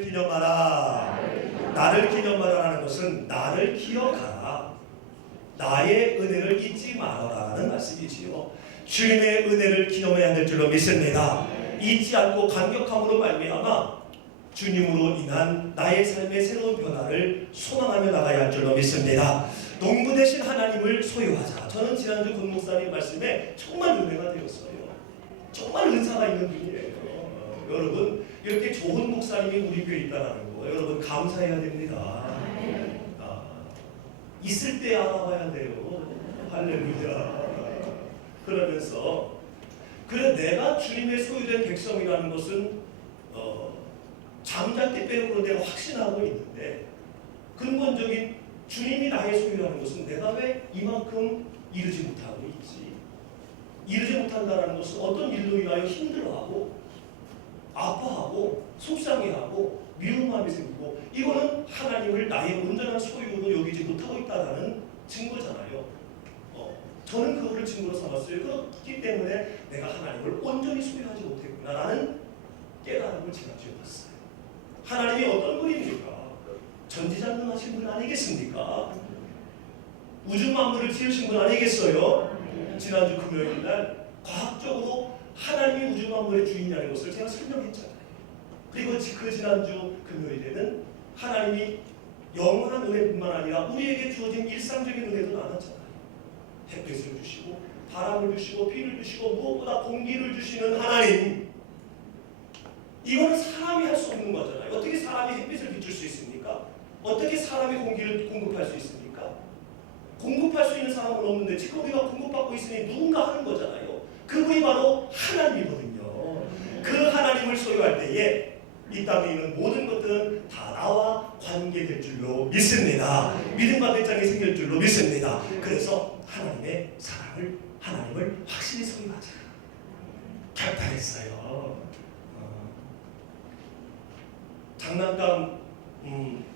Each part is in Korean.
나를 기념하라. 나를 기념하라는 것은 나를 기억하라. 나의 은혜를 잊지 말아라는 말씀이지요. 주님의 은혜를 기념해야 될 줄로 믿습니다. 잊지 않고 감격함으로 말미암아 주님으로 인한 나의 삶의 새로운 변화를 소망하며 나가야 할 줄로 믿습니다. 농부 되신 하나님을 소유하자. 저는 지난주 권 목사님 말씀에 정말 은혜가 되었어요. 정말 은사가 있는 분이에요. 여러분, 이렇게 좋은 목사님이 우리 교회에 있다는 거 여러분 감사해야 됩니다. 있을 때 알아봐야 돼요. 할렐루야. 그러면서 그래 내가 주님의 소유된 백성이라는 것은 잠잘 때 빼놓고 내가 확신하고 있는데, 근본적인 주님이 나의 소유라는 것은 내가 왜 이만큼 이루지 못하고 있지? 이루지 못한다는 것은 어떤 일로 인하여 힘들어하고 아파하고 속상해하고 미움감이 생기고, 이거는 하나님을 나의 온전한 소유로 여기지 못하고 있다는 증거잖아요. 저는 그거를 증거로 삼았어요. 그렇기 때문에 내가 하나님을 온전히 소유하지 못했구나라는 깨달음을 제가 지어봤어요. 하나님이 어떤 분입니까? 전지전능하신 분 아니겠습니까? 우주 만물을 지으신 분 아니겠어요? 지난주 금요일 날 과학적으로 하나님이 우주 만물의 주인이라는 것을 제가 설명했잖아요. 그리고 그 지난주 금요일에는 하나님이 영원한 은혜뿐만 아니라 우리에게 주어진 일상적인 은혜도 나눴잖아요. 햇빛을 주시고 바람을 주시고 비를 주시고 무엇보다 공기를 주시는 하나님, 이거는 사람이 할 수 없는 거잖아요. 어떻게 사람이 햇빛을 비출 수 있습니까? 어떻게 사람이 공기를 공급할 수 있습니까? 공급할 수 있는 사람은 없는데 지금 우리가 공급받고 있으니 누군가 하는 거잖아요. 그분이 바로 하나님이거든요. 그 하나님을 소유할 때에 이 땅에 있는 모든 것들은 다 나와 관계될 줄로 믿습니다. 믿음과 배짱이 생길 줄로 믿습니다. 그래서 하나님의 사랑을, 하나님을 확실히 소유하자. 결단했어요. 장난감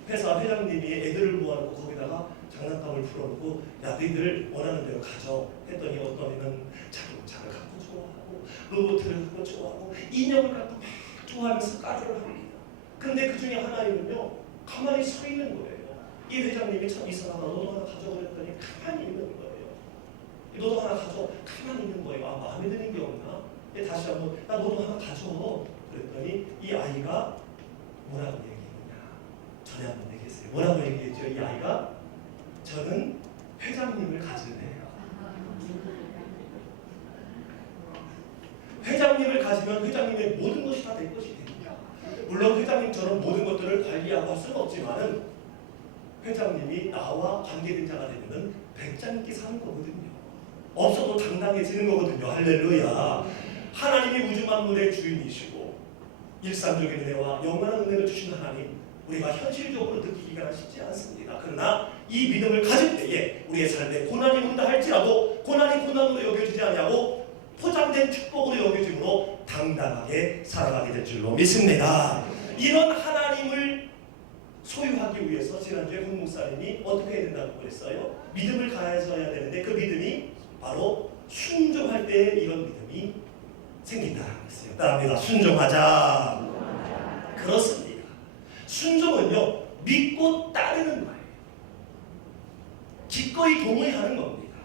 회사 회장님이 애들을 모아놓고 거기다가 장난감을 풀어놓고 야 너희들 원하는 대로 가져 했더니 어떤 애는 자동차를 갖고 좋아하고 로봇을 갖고 좋아하고 인형을 갖고 막 좋아하면서 까르르 합니다. 근데 그 중에 하나는요 가만히 서 있는 거예요. 이 회장님이 참 이상하다. 너도 하나 가져 그랬더니 가만히 있는 거예요. 너도 하나 가져. 가만히 있는 거예요. 아 마음에 드는 게 없나? 다시 한번 야 너도 하나 가져 그랬더니 이 아이가 뭐라고 얘기했느냐? 전에 한번 얘기했어요. 뭐라고 얘기했죠? 이 아이가 저는 회장님을 가질래요. 회장님을 가지면 회장님의 모든 것이 다 내 것이 됩니다. 물론 회장님처럼 모든 것들을 관리하고 할 수는 없지만은 회장님이 나와 관계된 자가 되면은 배짱 있게 사는 거거든요. 없어도 당당해지는 거거든요. 할렐루야. 하나님이 우주 만물의 주인이시고 일상적인 은혜와 영원한 은혜를 주신 하나님, 우리가 현실적으로 느끼기가 쉽지 않습니다. 그러나 이 믿음을 가질 때에 우리의 삶에 고난이 온다 할지라도 고난이 고난으로 여겨지지 아니하고 포장된 축복으로 여겨짐으로 당당하게 살아가게 될 줄로 믿습니다. 이런 하나님을 소유하기 위해서 지난주에 권 목사님이 어떻게 해야 된다고 그랬어요? 믿음을 가져야 되는데 그 믿음이 바로 순종할 때 이런 믿음이 생긴다라고 했어요. 따라합니다. 순종하자. 그렇습니다. 순종은요 믿고 따르는 거예요. 기꺼이 동의하는 겁니다.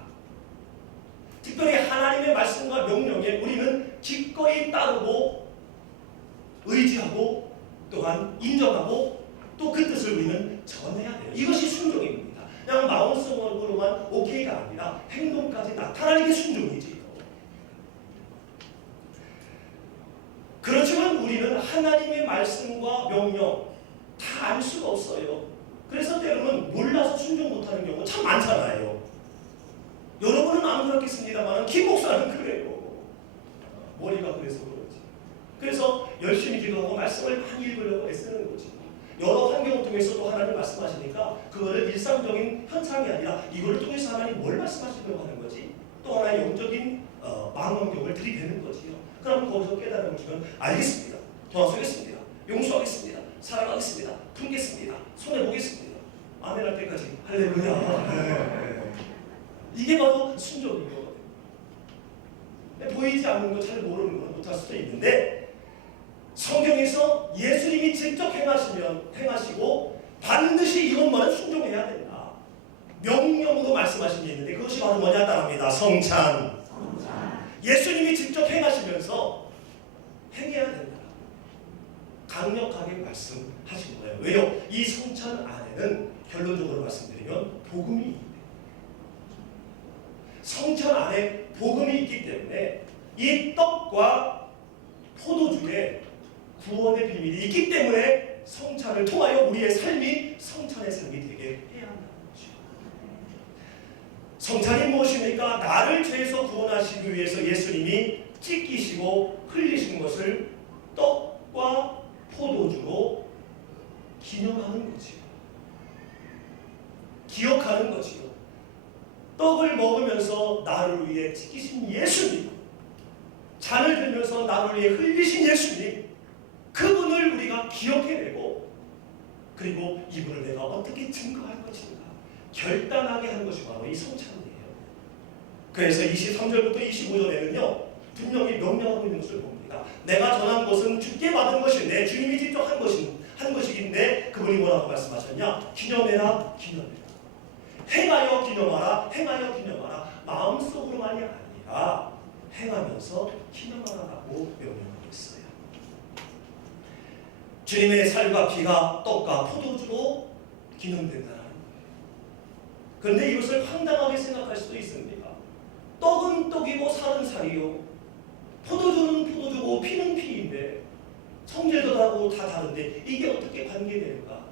특별히 하나님의 말씀과 명령에 우리는 기꺼이 따르고 의지하고 또한 인정하고 또 그 뜻을 우리는 전해야 돼요. 이것이 순종입니다. 그냥 마음속으로만 오케이가 아니라 행동까지 나타나는 게 순종이지. 그렇지만 우리는 하나님의 말씀과 명령 다 알 수가 없어요. 그래서 때로는 몰라서 순종 못하는 경우가 참 많잖아요. 여러분은 안 그렇겠습니다만 김 목사는 그래요. 머리가 그래서 그렇지. 그래서 열심히 기도하고 말씀을 많이 읽으려고 애쓰는 거지. 여러 환경을 통해서 또 하나님 말씀하시니까 그거를 일상적인 현상이 아니라 이거를 통해서 하나님 뭘 말씀하시려고 하는 거지? 또 하나의 영적인 망원경을 들이대는 거지요. 그럼 거기서 깨달음을 주면 알겠습니다. 도와주겠습니다. 용서하겠습니다. 사랑하겠습니다. 품겠습니다. 손해보겠습니다. 아멘 할 때까지. 할렐루야. 네. 이게 바로 순종인 거거든요. 보이지 않는 거 잘 모르는 건 못할 수도 있는데 성경에서 예수님이 직접 행하시고 반드시 이것만은 순종해야 된다. 명령으로 말씀하신 게 있는데 그것이 바로 뭐냐 따라합니다. 성찬. 예수님이 직접 행하시면서 행해야 된다. 강력하게 말씀하신 거예요. 왜요? 이 성찬 안에는 결론적으로 말씀드리면 복음이 있기 때문에. 성찬 안에 복음이 있기 때문에 이 떡과 포도주에 구원의 비밀이 있기 때문에 성찬을 통하여 우리의 삶이 성찬의 삶이 되게 해야 한다는 것이죠. 성찬이 무엇입니까? 나를 죄에서 구원하시기 위해서 예수님이 찢기시고 흘리신 것을 떡과 포도주로 기념하는 거지요. 기억하는 거지요. 떡을 먹으면서 나를 위해 찢기신 예수님, 잔을 들면서 나를 위해 흘리신 예수님, 그분을 우리가 기억해내고 그리고 이분을 내가 어떻게 증거할 것인가 결단하게 하는 것이 바로 이 성찬이에요. 그래서 23절부터 25절에는요 분명히 명령하고 있는 것을 봅니다. 내가 전한 것은 주께 받은 것인데 주님이 직접 한 것이긴데 그분이 뭐라고 말씀하셨냐? 기념해라, 기념해라. 행하여 기념하라, 행하여 기념하라. 마음속으로만이 아니라 행하면서 기념하라고 명령하고 있어요. 주님의 살과 피가 떡과 포도주로 기념된다는 거예요. 그런데 이것을 황당하게 생각할 수도 있습니다. 떡은 떡이고 살은 살이요. 포도주는 포도주고 피는 피인데 성질도 다르고 다 다른데 이게 어떻게 관계되는가?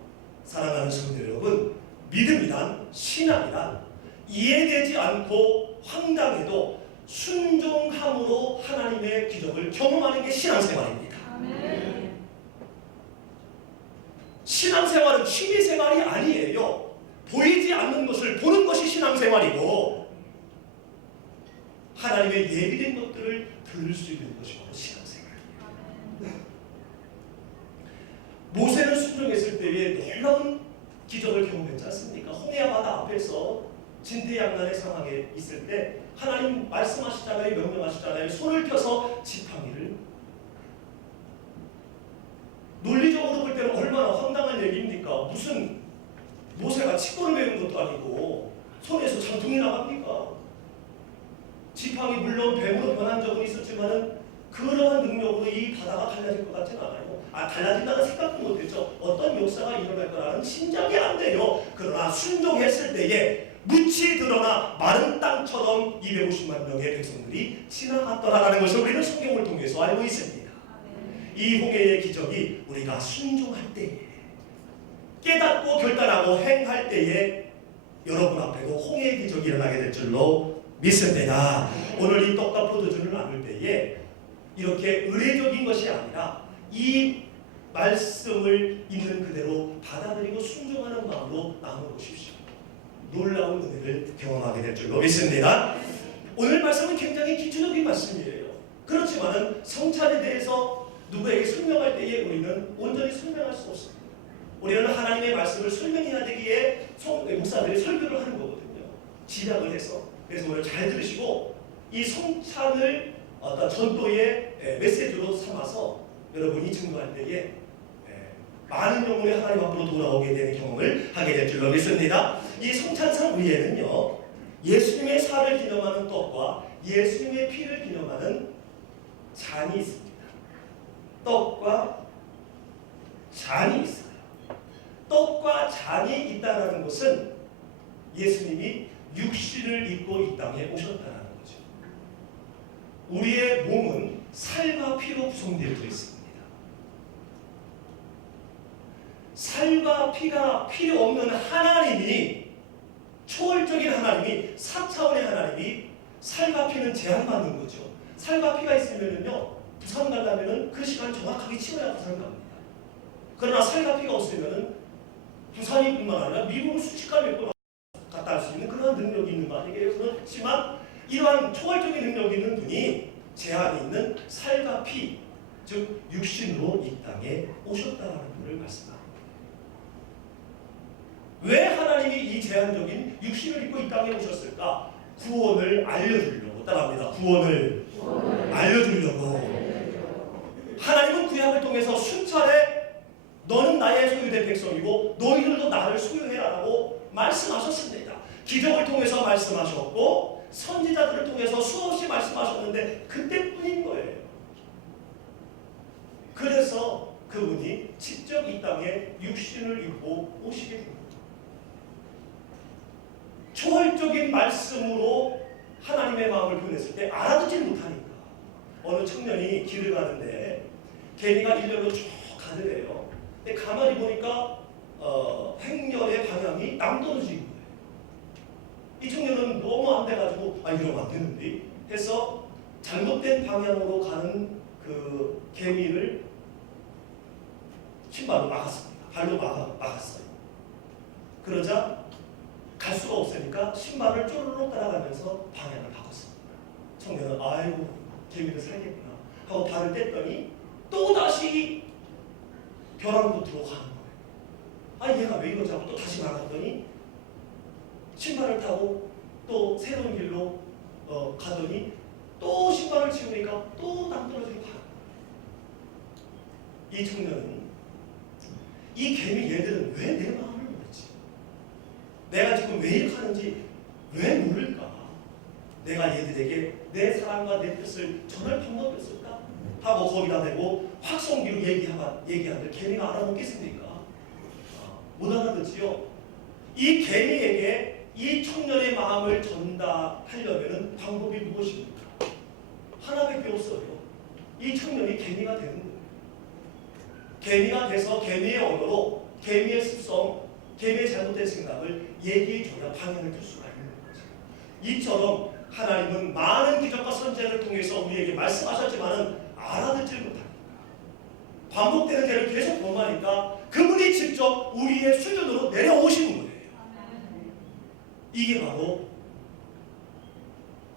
사랑하는 성도 여러분, 믿음이란, 신앙이란 이해되지 않고 황당해도 순종함으로 하나님의 기적을 경험하는 게 신앙생활입니다. 아멘. 신앙생활은 취미생활이 아니에요. 보이지 않는 것을 보는 것이 신앙생활이고 하나님의 예비된 것들을 들을 수 있는 것이 바로 신앙생활이에요. 모세는 순종했을 때에 놀라운 기적을 경험했지 않습니까? 홍해 바다 앞에서 진퇴양난의 상황에 있을 때 하나님 말씀하시잖아요. 명령하시잖아요. 손을 펴서 지팡이를. 논리적으로 볼 때는 얼마나 황당한 얘기입니까? 무슨 모세가 칫솔을 메는 것도 아니고 손에서 장통이 나갑니까? 지팡이 물론 뱀으로 변한 적은 있었지만은 그러한 능력으로 이 바다가 달라질 것 같지는 않아요. 달라진다는 생각도 못했죠. 어떤 역사가 일어날 거라는 짐작이 안 돼요. 그러나 순종했을 때에 묻이 드러나 마른 땅처럼 250만 명의 백성들이 지나갔더라라는 것을 우리는 성경을 통해서 알고 있습니다. 이 홍해의 기적이 우리가 순종할 때에 깨닫고 결단하고 행할 때에 여러분 앞에도 홍해의 기적이 일어나게 될 줄로 믿습니다. 오늘 이 떡과 포도주를 나눌 때에 이렇게 의례적인 것이 아니라 이 말씀을 있는 그대로 받아들이고 순종하는 마음으로 나눠 보십시오. 놀라운 은혜를 경험하게 될 줄로 믿습니다. 오늘 말씀은 굉장히 기초적인 말씀이에요. 그렇지만은 성찬에 대해서 누구에게 설명할 때에 우리는 온전히 설명할 수 없습니다. 우리는 하나님의 말씀을 설명해야 되기에 목사들이 설교를 하는 거거든요. 지략을 해서. 그래서 오늘 잘 들으시고 이 성찬을 어떤 전도의 메시지로 삼아서 여러분이 증거할 때에 많은 영혼이 하나님 앞으로 돌아오게 되는 경험을 하게 될 줄로 믿습니다. 이 성찬상 위에는요 예수님의 살을 기념하는 떡과 예수님의 피를 기념하는 잔이 있습니다. 떡과 잔이 있어요. 떡과 잔이 있다는 것은 예수님이 육신을 입고 이 땅에 오셨다는 거죠. 우리의 몸은 살과 피로 구성되어 있습니다. 살과 피가 필요 없는 하나님이, 초월적인 하나님이, 4차원의 하나님이 살과 피는 제한받는 거죠. 살과 피가 있으면요 부산 가려면은 그 시간 정확하게 치워야 부산 갑니다. 그러나 살과 피가 없으면은 부산이 뿐만 아니라 미국을 수십가 몇 갔다 할 수 있는 그런 능력이 있는 거 아니에요? 그렇지만 이러한 초월적인 능력이 있는 분이 제한이 있는 살과 피, 즉 육신으로 이 땅에 오셨다는 것을 말씀합니다. 왜 하나님이 이 제한적인 육신을 입고 이 땅에 오셨을까? 구원을 알려주려고. 따라합니다. 구원을 알려주려고. 하나님은 구약을 통해서 순찰에 너는 나의 소유된 백성이고 너희들도 나를 소유해라라고 말씀하셨습니다. 기적을 통해서 말씀하셨고 선지자들을 통해서 수없이 말씀하셨는데 그때뿐인 거예요. 그래서 그분이 직접 이 땅에 육신을 입고 오시게 됩니다. 초월적인 말씀으로 하나님의 마음을 표현했을 때 알아듣지 못하니까 어느 청년이 길을 가는데 개미가 일렬로 쭉 가더래요. 근데 가만히 보니까 행렬의 방향이 남떨어진 거예요. 이 청년은 너무 안 돼가지고 이러면 안 되는데 해서 잘못된 방향으로 가는 그 개미를 신발로 막았습니다. 발로 막았어요. 그러자 갈 수가 없으니까 신발을 쪼르륵 따라가면서 방향을 바꿨습니다. 청년은 아이고 개미를 살겠구나 하고 발을 뗐더니 또다시 벼랑 끝으로 가는 거예요. 얘가 왜 이러지 하고 또 다시 막았더니 신발을 타고 또 새로운 길로 가더니 또 신발을 치우니까 또 남떨어지고 가는 거예요. 이 청년은 이 개미 얘들은 왜 내 마음을 모르지? 내가 지금 왜 이렇게 하는지 왜 모를까? 내가 얘들에게 내 사랑과 내 뜻을 전할 방법이 없을까? 하고 거기다 대고 확성기로 얘기하는데 개미가 알아먹겠습니까? 못 알아듣지요? 이 개미에게 이 청년의 마음을 전달하려면 방법이 무엇입니까? 하나밖에 없어요. 이 청년이 개미가 되는 거예요. 개미가 돼서 개미의 언어로 개미의 습성, 개미의 잘못된 생각을 얘기해줘야 방향을 틀 수가 있는 거죠. 이처럼 하나님은 많은 기적과 선지자를 통해서 우리에게 말씀하셨지만은 알아듣지 못합니다. 반복되는 죄를 계속 범하니까 그분이 직접 우리의 수준으로 내려오시는 거예요. 이게 바로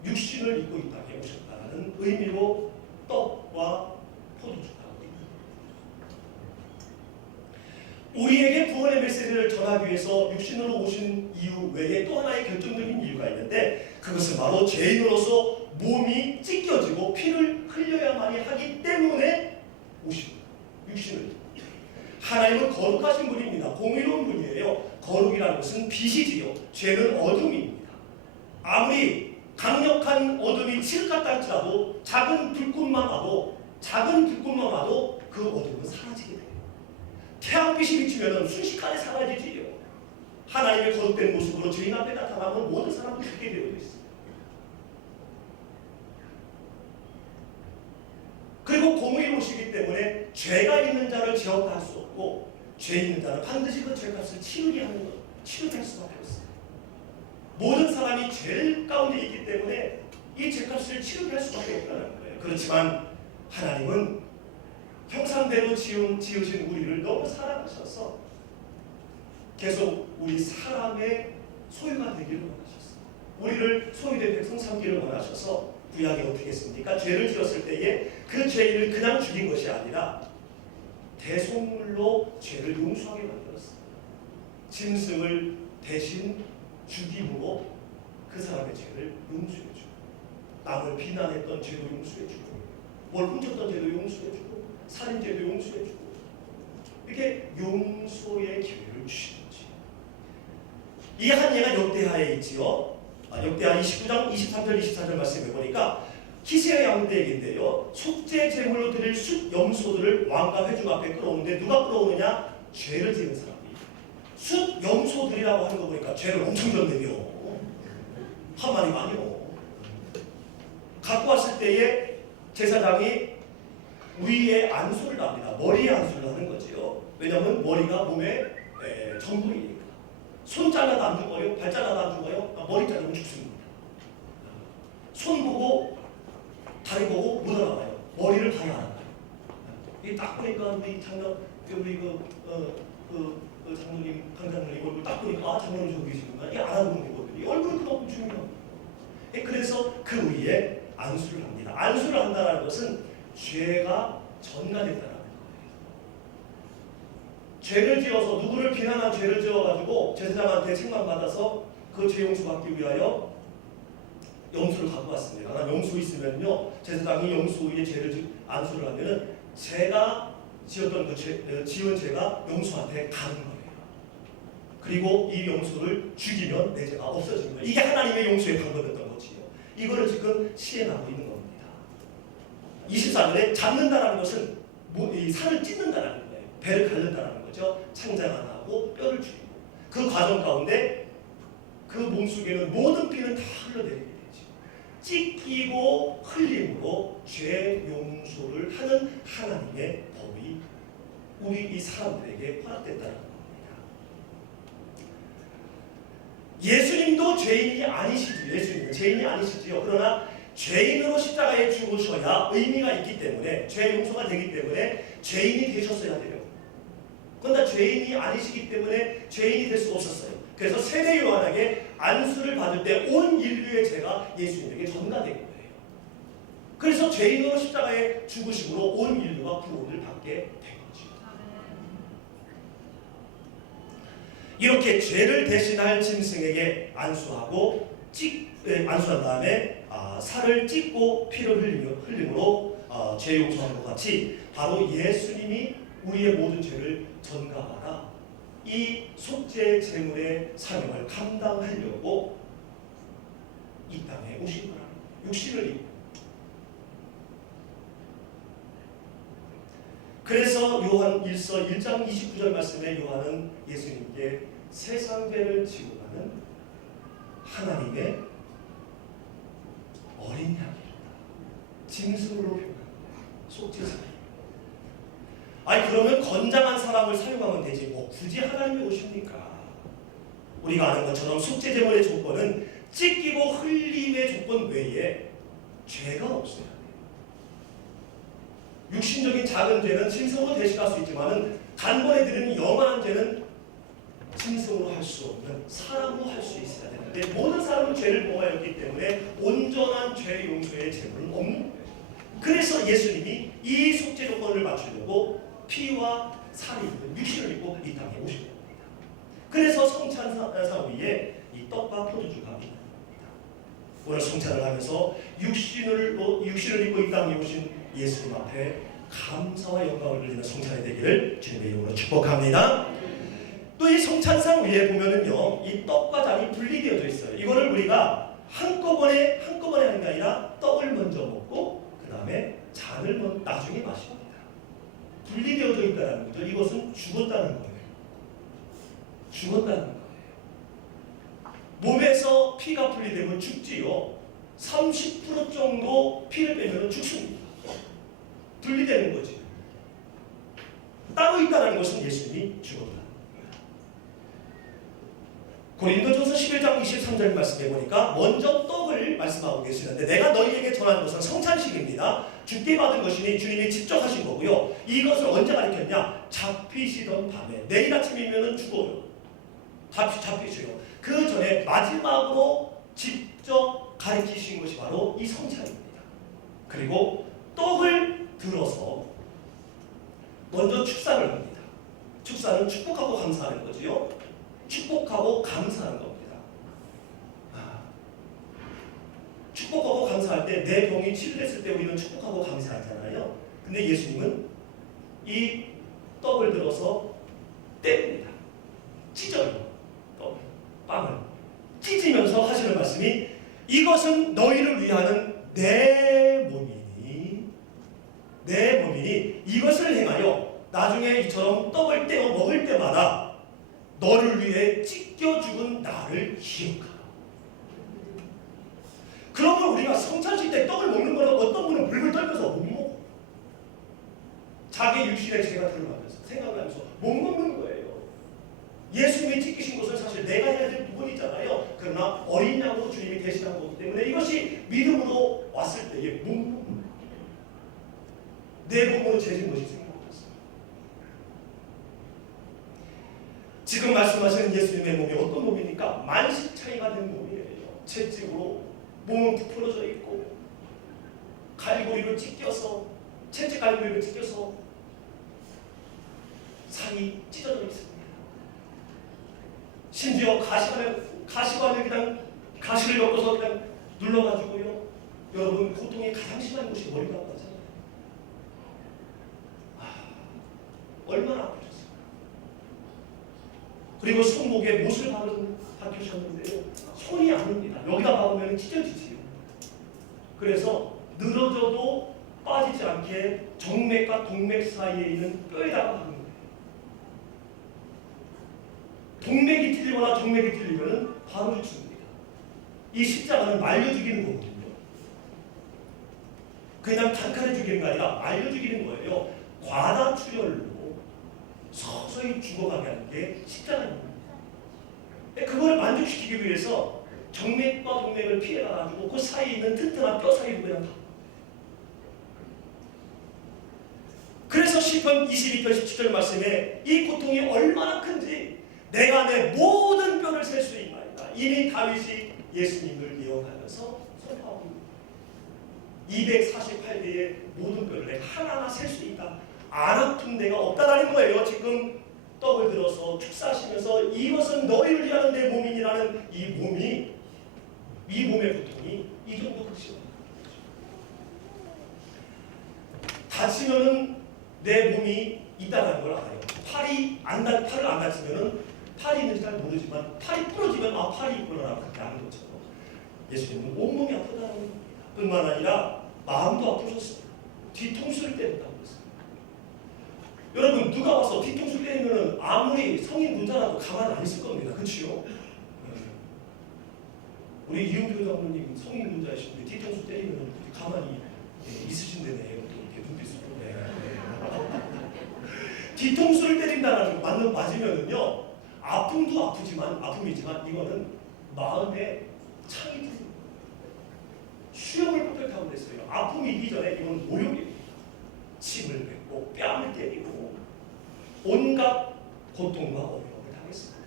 육신을 입고 이 땅에 오셨다는 의미로 떡과 포도주가 우리에게 구원의 메시지를 전하기 위해서 육신으로 오신 이유 외에 또 하나의 결정적인 이유가 있는데 그것은 바로 죄인으로서 몸이 찢겨지고 피를 흘려야만이 하기 때문에 오십니다. 육신을. 하나님은 거룩하신 분입니다. 공의로운 분이에요. 거룩이라는 것은 빛이지요. 죄는 어둠입니다. 아무리 강력한 어둠이 칠흑같다 할지라도 작은 불꽃만 와도 그 어둠은 사라지게 돼요. 태양빛이 비치면 순식간에 사라지지요. 하나님의 거룩된 모습으로 죄인 앞에 나타나면 모든 사람은 죽게 되어 있어요. 그리고 공의로우시기 때문에 죄가 있는 자를 제어할 수 없고 죄 있는 자는 반드시 그 죄값을 치르게 하는 것, 치르게 할 수밖에 없어요. 모든 사람이 죄 가운데 있기 때문에 이 죄값을 치르게 할 수밖에 없다는 거예요. 그렇지만 하나님은 형상대로 지으신 우리를 너무 사랑하셔서 계속 우리 사람의 소유가 되기를 원하셨어요. 우리를 소유된 백성 삼기를 원하셔서 구약이 어떻게 했습니까? 죄를 지었을 때에 그 죄인을 그냥 죽인 것이 아니라 대속물로 죄를 용서하게 만들었어요. 짐승을 대신 죽임으로 그 사람의 죄를 용서해주고 남을 비난했던 죄도 용서해주고 뭘 훔쳤던 죄도 용서해주고 살인죄도 용서해주고 이렇게 용서의 기회를 주시는 거지. 이 한 예가 역대하에 있지요. 역대하 29장 23절 24절 말씀해 보니까 히스야 왕때 얘기인데요. 속죄 제물로 드릴 숫 염소들을 왕과 회중 앞에 끌어오는데 누가 끌어오느냐? 죄를 지은 사람이. 숫 염소들이라고 하는 거 보니까 죄를 엄청 졌네요. 한 마리가 아니요. 갖고 왔을 때에 제사장이 위에 안수를 합니다. 머리에 안수를 하는 거지요. 왜냐하면 머리가 몸의 전부이니까. 손 잘라도 안 죽어요. 발 잘라도 안 죽어요. 머리 자르면 죽습니다. 손 보고 다리 보고 못 알아봐요. 머리를 다리 알아봐요. 이 딱 보니까 우리 장로님 강장로님 얼굴 딱 보니까 장로님 저기 계시구나. 이 알아보는 거거든요. 얼굴이 그만큼 중요합니다. 그래서 그 위에 안수를 합니다. 안수를 한다는 것은 죄가 전가된다는 거예요. 죄를 지어서 누구를 비난한 죄를 지어가지고 제사장한테 책망받아서 그 죄 용서받기 위하여 영수를 갖고 왔습니다. 영수 있으면요 제사장이 영수 위에 죄를 안수를 하면은 제가 지었던 지은 죄가 용서한테 가는 거예요. 그리고 이 용서를 죽이면 내 죄가 없어지는 거예요. 이게 하나님의 용서의 방법이었던 거지요. 이거를 지금 시행하고 있는 겁니다. 24절에 잡는다라는 것은 이 살을 찢는다라는 거예요. 배를 가른다라는 거죠. 창장 하나 하고 뼈를 죽이고 그 과정 가운데 그 몸속에는 모든 피는 다 흘러내리게 되죠. 찢기고 흘림으로 죄 용서를 하는 하나님의 법이 우리 이 사람들에게 허락됐다는 겁니다. 예수님도 죄인이 아니시지요. 예수님은 죄인이 아니시지요. 그러나 죄인으로 십자가에 죽으셔야 의미가 있기 때문에 죄 용서가 되기 때문에 죄인이 되셨어야 돼요. 그러나 죄인이 아니시기 때문에 죄인이 될 수 없었어요. 그래서 세례 요한에게 안수를 받을 때 온 인류의 죄가 예수님에게 전가된 거예요. 그래서 죄인으로 십자가에 죽으심으로 온 인류가 구원을 받게 된 거죠. 이렇게 죄를 대신할 짐승에게 안수하고 안수한 다음에 살을 찢고 피를 흘림으로 죄 용서한 것 같이 바로 예수님이 우리의 모든 죄를 전가하라. 이 속죄 제물의 사명을 감당하려고 이 땅에 오신 거라. 육신을 입고. 그래서 요한 1서 1장 29절 말씀에 요한은 예수님께 세상 죄를 지고 가는 하나님의 어린 양이다. 짐승으로 표현합니다. 속죄사명. 아니 그러면 건장한 사람을 사용하면 되지 뭐 굳이 하나님이 오십니까? 우리가 아는 것처럼 속죄 제물의 조건은 찢기고 흘림의 조건 외에 죄가 없어야 돼요. 육신적인 작은 죄는 짐승으로 대신할 수 있지만은 단번에 드리는 영원한 죄는 짐승으로 할 수 없는 사람으로 할 수 있어야 되는데 모든 사람은 죄를 범하였기 때문에 온전한 죄 용서의 제물은 없는 거예요. 그래서 예수님이 이 속죄 조건을 맞추려고 피와 살이 있는 육신을 입고 이 땅에 오신 겁니다. 그래서 성찬상 위에 이 떡과 포도주가 있는 겁니다. 오늘 성찬을 하면서 육신을 입고 이 땅에 오신 예수님 앞에 감사와 영광을 드리는 성찬이 되기를 주님의 이름으로 축복합니다. 또 이 성찬상 위에 보면은요, 이 떡과 잔이 분리되어져 있어요. 이거를 우리가 한꺼번에 하는 게 아니라 떡을 먼저 먹고 그 다음에 잔을 나중에 마십니다. 분리되어져 있다는 거죠. 이것은 죽었다는 거예요. 죽었다는 거예요. 몸에서 피가 분리되면 죽지요. 30% 정도 피를 빼면 죽습니다. 분리되는 거지. 따로 있다는 것은 예수님이 죽었다. 고린도전서 11장 23절 말씀해 보니까 먼저 떡을 말씀하고 계시는데 내가 너희에게 전하는 것은 성찬식입니다. 주께 받은 것이니 주님이 직접 하신 거고요. 이것을 언제 가르쳤냐? 잡히시던 밤에. 내일 아침이면 죽어요. 잡히시요. 그 전에 마지막으로 직접 가르치신 것이 바로 이 성찬입니다. 그리고 떡을 들어서 먼저 축사를 합니다. 축사는 축복하고 감사하는 거지요. 축복하고 감사하는 겁니다. 축복하고 감사할 때 내 병이 치료됐을 때 우리는 축복하고 감사하잖아요. 근데 예수님은 이 떡을 들어서 뗍니다. 찢어요. 빵을 찢으면서 하시는 말씀이 이것은 너희를 위하는 내 몸이니 이것을 행하여 나중에 이처럼 떡을 떼어 먹을 때마다 너를 위해 찢겨 죽은 나를 기억하라. 그러면 우리가 성찬식 때 떡을 먹는 거는 어떤 분은 불불 떨면서 못 먹어. 자기 육신의 죄가 드러나면서 생각하면서 못 먹는 거예요. 예수님이 찢기신 것은 사실 내가 해야 될 부분이잖아요. 그러나 어린 양으로 주님이 대신한 거기 때문에 이것이 믿음으로 왔을 때에 못 먹는 거예요. 내 몸으로 죄진 것이 생각났어요. 지금 말씀하시는 예수님의 몸이 어떤 몸입니까? 만식 차이가 된 몸이에요. 채찍으로 몸은 부풀어져 있고 갈고리로 찢겨서 채찍 갈고리로 찢겨서 살이 찢어져 있습니다. 심지어 가시관을 그냥 가시를 엮어서 그냥 눌러가지고요. 여러분 고통이 가장 심한 곳이 머리라고 하잖아요. 얼마나 아프셨어요. 그리고 손목에 못을 박히셨는데요. 손이 안 옵니다. 여기다 박으면 찢어지지요. 그래서 늘어져도 빠지지 않게 정맥과 동맥 사이에 있는 뼈에다가 박는 거예요. 동맥이 찔리거나 정맥이 찔리면 바로 죽습니다. 이 십자가는 말려 죽이는 거거든요. 그냥 단칼에 죽이는 게 아니라 말려 죽이는 거예요. 과다출혈로 서서히 죽어가게 하는 게 십자가입니다. 그걸 만족시키기 위해서 정맥과 동맥을 피해가지고 그 사이에 있는 튼튼한 뼈 사이로 그냥 다. 그래서 시편 22편 17절 말씀에 이 고통이 얼마나 큰지 내가 내 모든 뼈를 셀 수 있나이다. 이미 다윗이 예수님을 예언하면서 선포하고 있습니다. 248대의 모든 뼈를 내가 하나하나 셀 수 있다. 안 아픈 데가 없다라는 거예요. 지금 떡을 들어서 축사하시면서 이것은 너희를 위하는 내 몸이니라는 이 몸의 고통이 이 정도 극심합니다. 다치면은 내 몸이 있다는 걸 알아요. 팔을 안 다치면은 팔이 있는지 잘 모르지만 팔이 부러지면 아 팔이 있구나 그렇게 아는 것처럼 예수님은 온몸이 아프다는 겁니다. 뿐만 아니라 마음도 아프셨어요. 뒤통수를 때렸다고 했어요. 여러분 누가 와서 뒤통수 때리면은 아무리 성인 문자라도 가만 안 있을 겁니다. 그렇죠? 우리 이용표 장로님 성인 문자이신데 뒤통수 때리면은 가만히 있으신데네요. 이렇게 눈빛 쓰고 뒤통수를 때린다는 거 맞으면은요 아픔이지만 이거는 마음에 창이 들어요. 수염을 빽빽 타고 그랬어요. 아픔이 있기 전에 이건 모욕입니다. 침을 뱉고 뺨을 때리고 온갖 고통과 어려움을 당했습니다.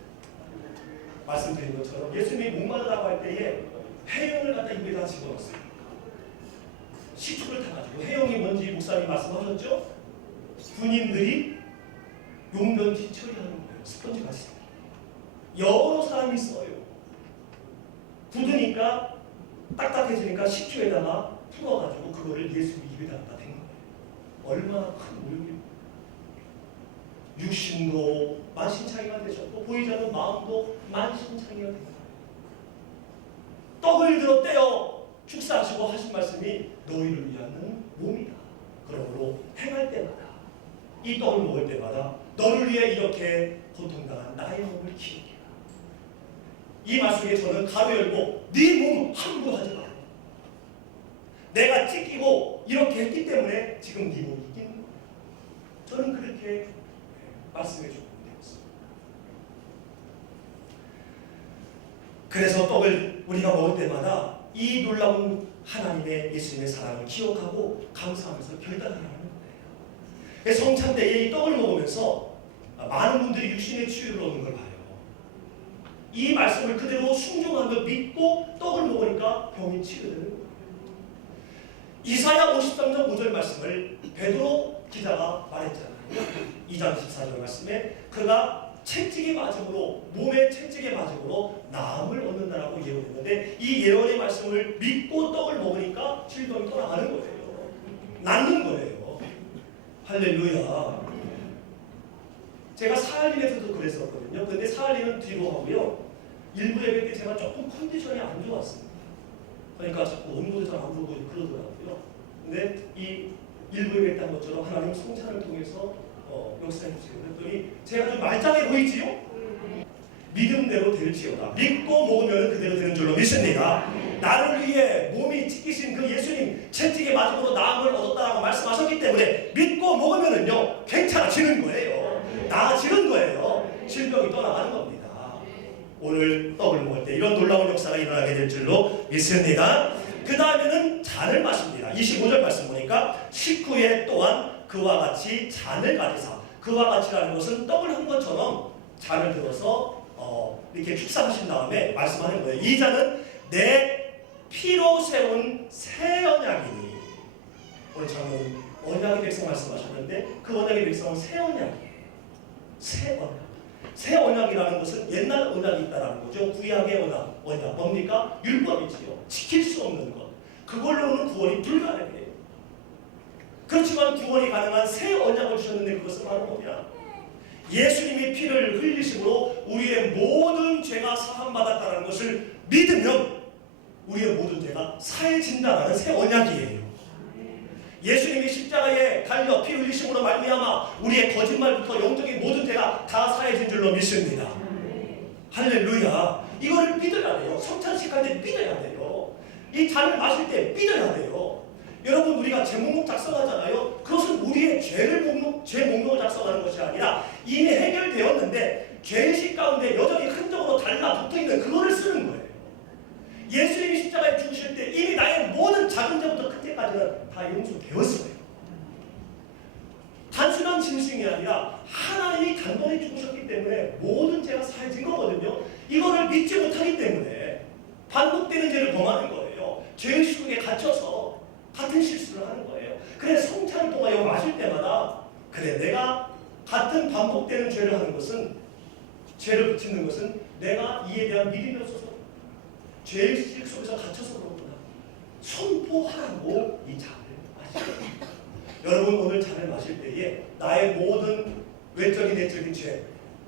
말씀드린 것처럼 예수님이 목마르다고 할 때에 해영을 갖다 입에다 집어넣었어요. 식초를 타가지고 해영이 뭔지 목사님 말씀하셨죠? 군인들이 용변지 처리하는 거예요. 스펀지 같이 여러 사람이 써요. 굳으니까 딱딱해지니까 식초에다가 풀어가지고 그거를 예수님 입에다 갖다 댄 거예요. 얼마나 큰 모욕입니까? 육신도 만신창이가 되셨고 보이자는 마음도 만신창이가 됩니다. 떡을 들어 떼어 축사하시고 하신 말씀이 너희를 위하는 몸이다. 그러므로 행할 때마다 이 떡을 먹을 때마다 너를 위해 이렇게 고통당한 나의 몸을 키우게. 이 말씀에 저는 가로 열고 네 몸 함부로 하지 마. 내가 찢기고 이렇게 했기 때문에 지금 네 몸이 이기는 거예요. 저는 그렇게 말씀해 주고 되었습니다. 그래서 떡을 우리가 먹을 때마다 이 놀라운 하나님의 예수님의 사랑을 기억하고 감사하면서 결단하라는 거예요. 성찬 때에 이 떡을 먹으면서 많은 분들이 육신의 치유를 얻는 걸 봐요. 이 말씀을 그대로 순종하며 믿고 떡을 먹으니까 병이 치유되는 거예요. 이사야 53장 5절 말씀을 베드로 기자가 말했잖아요. 2장 14절 말씀에 그가 채찍의 맞음으로 몸의 채찍의 맞음으로 나음을 얻는다라고 예언했는데 이 예언의 말씀을 믿고 떡을 먹으니까 질병이 떠나가는 거예요. 낫는 거예요. 할렐루야. 제가 사할린에서도 그랬었거든요. 근데 사할린은 뒤로 하고요. 일부 예배 때 제가 조금 컨디션이 안 좋았습니다. 그러니까 자꾸 음료도 잘 안 부르고 그러더라고요. 근데 이 일부 예배 때 한 것처럼 하나님 성찬을 통해서 역사해 주세요. 그랬더니 제가 좀 말짱해 보이지요? 믿음대로 될지어다. 믿고 먹으면 그대로 되는 줄로 믿습니다. 나를 위해 몸이 찢기신 그 예수님 채찍의 맞음으로 나음을 얻었다라고 말씀하셨기 때문에 믿고 먹으면은요 괜찮아지는 거예요. 나아지는 거예요. 질병이 떠나가는 겁니다. 오늘 떡을 먹을 때 이런 놀라운 역사가 일어나게 될 줄로 믿습니다. 그 다음에는 잔을 마십니다. 25절 말씀 보니까 식후에 또한 그와 같이 잔을 가지사. 그와 같이라는 것은 떡을 한 것처럼 잔을 들어서 이렇게 축사하신 다음에 말씀하는 거예요. 이 잔은 내 피로 세운 새 언약이니. 오늘 장로는 언약의 백성 말씀하셨는데 그 언약의 백성은 새 언약이에요. 새 언약. 새 언약이라는 것은 옛날 언약이 있다는 거죠. 구약의 언약 뭡니까? 율법이지요. 지킬 수 없는 것. 그걸로는 구원이 불가능해요. 그렇지만 구원이 가능한 새 언약을 주셨는데 그것은 바로 뭐냐? 예수님이 피를 흘리심으로 우리의 모든 죄가 사함받았다는 것을 믿으면 우리의 모든 죄가 사해진다라는 새 언약이에요. 예수님이 십자가에 달려 피 흘리심으로 말미암아 우리의 거짓말부터 영적인 모든 죄가 다 사해진 줄로 믿습니다. 할렐루야. 이거를 믿어야 돼요. 성찬식 할 때 믿어야 돼요. 이 잔을 마실 때 믿어야 돼요. 여러분, 우리가 제 목록 작성하잖아요. 그것은 우리의 죄 목록을 작성하는 것이 아니라 이미 해결되었는데 죄의식 가운데 여전히 흔적으로 달라붙어있는 그거를 쓰는 거예요. 예수님이 십자가에 죽으실 때 이미 나의 모든 작은 죄부터 큰 죄까지는 다 용서되었어요. 단순한 짐승이 아니라 하나님이 단번에 죽으셨기 때문에 모든 죄가 사해진 거거든요. 이거를 믿지 못하기 때문에 반복되는 죄를 범하는 거예요. 죄의식 속에 갇혀서 같은 실수를 하는 거예요. 그래, 성찬을 통하여 마실 때마다 그래, 내가 같은 반복되는 죄를 하는 것은, 죄를 붙이는 것은 내가 이에 대한 믿음이 없어서 죄의식 속에서 갇혀서 그렇구나. 선포하라고 이 잔을 마시고, 여러분 오늘 잔을 마실 때에 나의 모든 외적인 내적인 죄,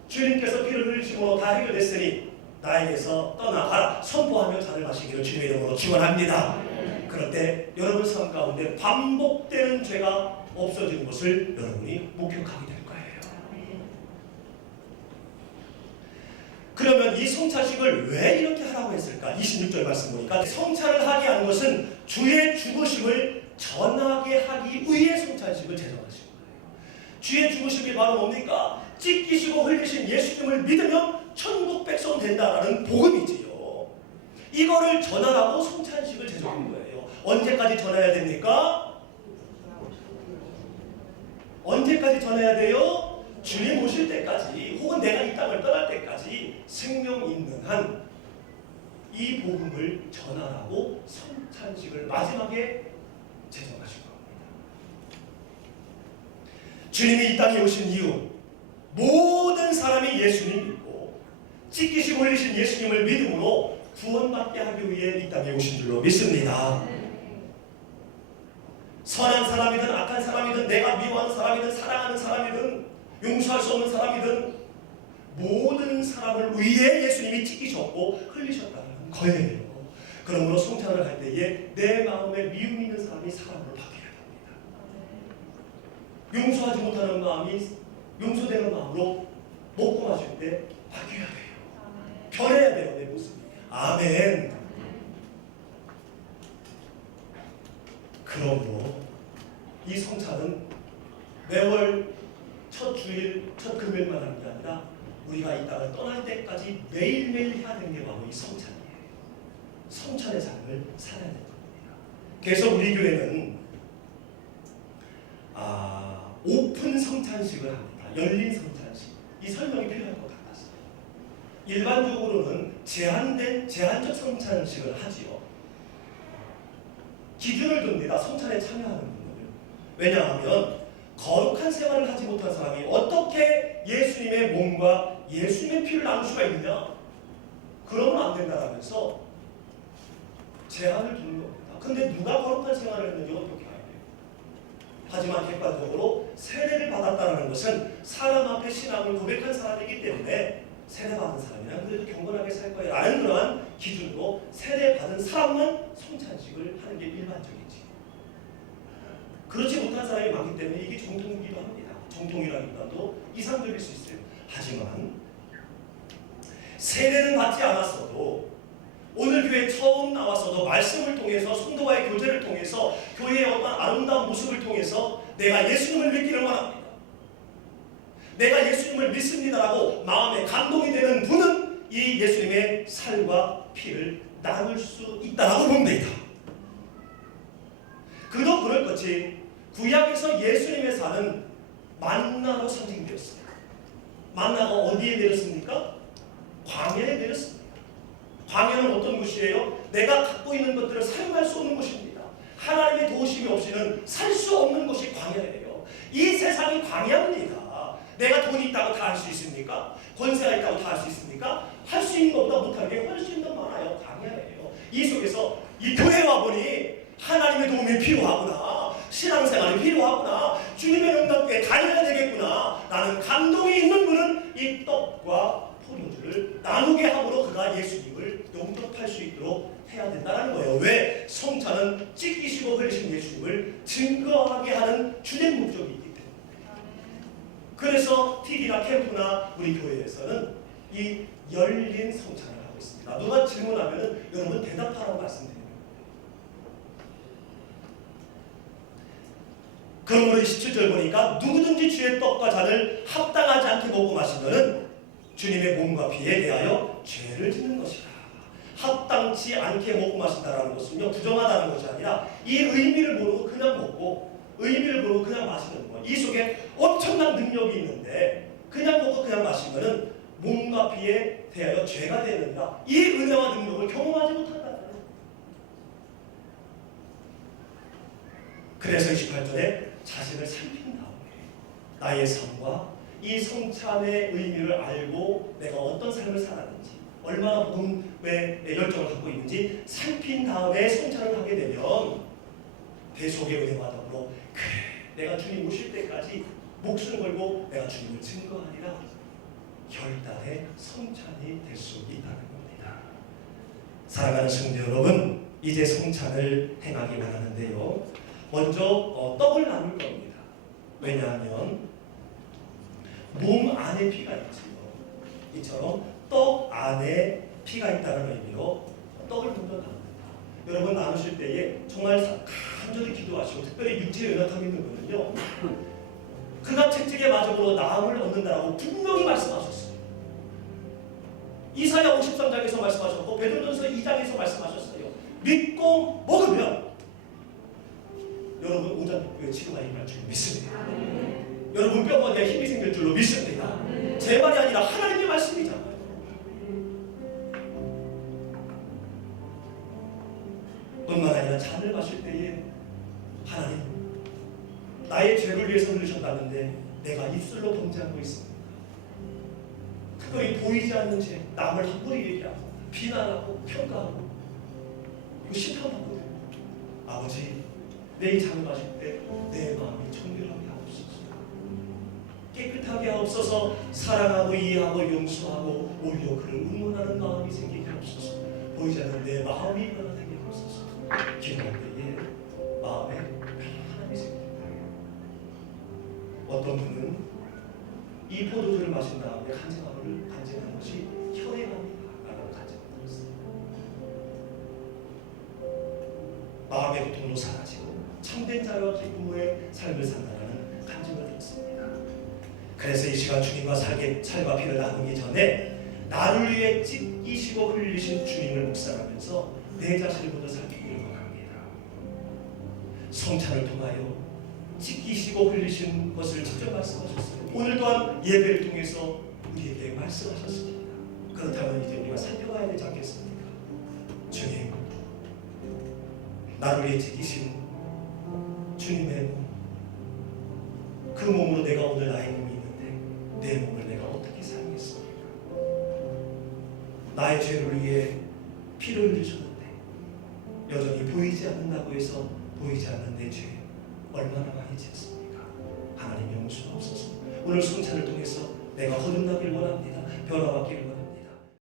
주님께서 피를 흘리심으로 다 해결됐으니 나에게서 떠나가라 선포하며 잔을 마시기를 주님의 이름으로 축원합니다. 그럴 때 여러분 삶 가운데 반복되는 죄가 없어지는 것을 여러분이 목격하게 될 거예요. 그러면 이 성찬식을 왜 이렇게 하라고 했을까? 26절 말씀 보니까 성찬을 하게 한 것은 주의 죽으심을 전하게 하기 위해 성찬식을 제정하신 거예요. 주의 죽으심이 바로 뭡니까? 찢기시고 흘리신 예수님을 믿으면 천국 백성 된다라는 복음이지요. 이거를 전하라고 성찬식을 제정한 거예요. 언제까지 전해야 됩니까? 언제까지 전해야 돼요? 주님 오실 때까지, 혹은 내가 이 땅을 떠날 때까지 생명 있는 한 이 복음을 전하라고 성찬식을 마지막에 제정하신 겁니다. 주님이 이 땅에 오신 이후 모든 사람이 예수님 믿고 찢기시고 흘리신 예수님을 믿음으로 구원받게 하기 위해 이 땅에 오신 줄로 믿습니다. 선한 사람이든 악한 사람이든 내가 미워하는 사람이든 사랑하는 사람이든 용서할 수 없는 사람이든 모든 사람을 위해 예수님이 찢기셨고 흘리셨다는 거예요. 그러므로 성찬을 할 때에 내 마음에 미움 있는 사람이 사람으로 바뀌어야 됩니다. 용서하지 못하는 마음이 용서되는 마음으로 먹고 마실 때 바뀌어야 돼요. 변해야 돼요, 내 모습이. 아멘. 그러므로 이 성찬은 매월 첫 주일, 첫 금요일만 하는 게 아니라 우리가 이 땅을 떠날 때까지 매일매일 해야 되는 게 바로 이 성찬이에요. 성찬의 삶을 살아야 되는 겁니다. 그래서 우리 교회는 오픈 성찬식을 합니다. 열린 성찬식. 이 설명이 필요할 것 같았어요. 일반적으로는 제한적 성찬식을 하지요. 기준을 둡니다. 성찬에 참여하는 분들을. 왜냐하면 거룩한 생활을 하지 못한 사람이 어떻게 예수님의 몸과 예수님의 피를 나눌 수가 있느냐? 그러면 안 된다라면서 제한을 두는 겁니다. 근데 누가 거룩한 생활을 했는지 어떻게 알아요? 하지만 객관적으로 세례를 받았다는 것은 사람 앞에 신앙을 고백한 사람이기 때문에 세례받은 사람이란 그래도 경건하게 살 거야 라는 그러한 기준으로 세례받은 사람만 성찬식을 하는 게 일반적이지. 그렇지 못한 사람이 많기 때문에 이게 정통이기도 합니다. 정통이라기보다도 이상적일 수 있어요. 하지만 세례는 받지 않았어도 오늘 교회 처음 나와서도 말씀을 통해서 성도와의 교제를 통해서 교회의 어떤 아름다운 모습을 통해서 내가 예수님을 믿기를 원합니다. 내가 예수님을 믿습니다라고 마음에 감동이 되는 분은 이 예수님의 살과 피를 나눌 수 있다라고 보면 됩니다. 그도 그럴 것이 구약에서 예수님의 살은 만나로 상징되었습니다. 만나가 어디에 내렸습니까? 광야에 내렸습니다. 광야는 어떤 곳이에요? 내가 갖고 있는 것들을 사용할 수 없는 곳입니다. 하나님의 도우심이 없이는 살 수 없는 곳이 광야예요. 이 세상이 광야입니다. 내가 돈이 있다고 다 할 수 있습니까? 권세가 있다고 다 할 수 있습니까? 할 수 있는 것보다 못하는 게 훨씬 더 많아요. 광야예요. 이 속에서 이 교회 와보니 하나님의 도움이 필요하구나. 신앙생활이 필요하구나, 주님의 영광에 다녀야 되겠구나 라는 감동이 있는 분은 이 떡과 포도주를 나누게 함으로 그가 예수님을 영접할 수 있도록 해야 된다는 거예요. 왜? 성찬은 찢기시고 흘리신 예수님을 증거하게 하는 주된 목적이 있기 때문에. 그래서 TD나 캠프나 우리 교회에서는 이 열린 성찬을 하고 있습니다. 누가 질문하면 여러분 대답하라고 말씀드립니다. 그러므로 27절 보니까 누구든지 주의 떡과 잔을 합당하지 않게 먹고 마시면은 주님의 몸과 피에 대하여 죄를 짓는 것이다. 합당치 않게 먹고 마신다라는 것은요, 부정하다는 것이 아니라 이 의미를 모르고 그냥 먹고 의미를 모르고 그냥 마시는 것, 이 속에 엄청난 능력이 있는데 그냥 먹고 그냥 마시면은 몸과 피에 대하여 죄가 되느니라, 이 은혜와 능력을 경험하지 못한다는 거예요. 그래서 28절에 자신을 살핀 다음에 나의 삶과 이 성찬의 의미를 알고 내가 어떤 삶을 살았는지, 얼마나 복음에 열정을 갖고 있는지 살핀 다음에 성찬을 하게 되면 대속의 은혜와 더불어 그래, 내가 주님 오실 때까지 목숨 걸고 내가 주님을 증거하리라 결단의 성찬이 될 수 있다는 겁니다. 사랑하는 성도 여러분, 이제 성찬을 행하기 원하는데요, 먼저 떡을 나눌 겁니다. 왜냐하면 몸 안에 피가 있지요. 이처럼 떡 안에 피가 있다는 의미로 떡을 먼저 나눕니다. 여러분 나누실 때에 정말 간절히 기도하시고 특별히 육체에 연약함이 있는 분은요, 그가 채찍의 마적으로 나음을 얻는다라고 분명히 말씀하셨어요. 이사야 53장에서 말씀하셨고 베드로전서 2장에서 말씀하셨어요. 믿고 먹으면 여러분 오장육부의 치료가 일어날 줄 믿습니다. 여러분 뼈머리에 힘이 생길 줄로 믿습니다. 제 말이 아니라 하나님의 말씀이잖아요. 뿐만 아니라 잔을 마실 때에 하나님, 나의 죄를 위해서 흘리셨다는데 내가 입술로 범죄하고 있습니다. 특별히 보이지 않는 죄, 남을 함부로 얘기하고 비난하고 평가하고 이거 심판받거든요. 아버지, 내 이 잔을 마실 때 내 마음이 청결하게 하옵소서, 깨끗하게 하옵소서, 사랑하고 이해하고 용서하고 오히려 그를 응원하는 마음이 생기게 하옵소서, 보이지 않는 내 마음이 변화되게 하옵소서. 기도할 때에 마음에 편안함이 생깁니다. 어떤 분은 이 포도주를 마신 다음에 간증한 것이 혈액암이다 라고 간증을 들었어요. 마음의 고통도 사라지고 참된 자유와 기쁨의 삶을 산다는 간증을 들었습니다. 그래서 이 시간 주님과 살과 피를 나누기 전에 나를 위해 찢기시고 흘리신 주님을 묵상하면서 내 자신을 먼저 살피기를 원합니다. 성찬을 통하여 찢기시고 흘리신 것을 직접 말씀하셨어요. 오늘 또한 예배를 통해서 우리에게 말씀하셨습니다. 그렇다면 이제 우리가 살펴봐야 되지 않겠습니까? 주님, 나를 위해 찢기신 주님의 몸, 그 몸으로 내가 오늘 나의 몸이 있는데 내 몸을 내가 어떻게 사용했습니까? 나의 죄를 위해 피를 흘리셨는데 여전히 보이지 않는다고 해서 보이지 않는 내 죄 얼마나 많이 지었습니까? 하나님 용서하옵소서. 오늘 성찬을 통해서 내가 거듭나길 원합니다. 변화받기를 원합니다.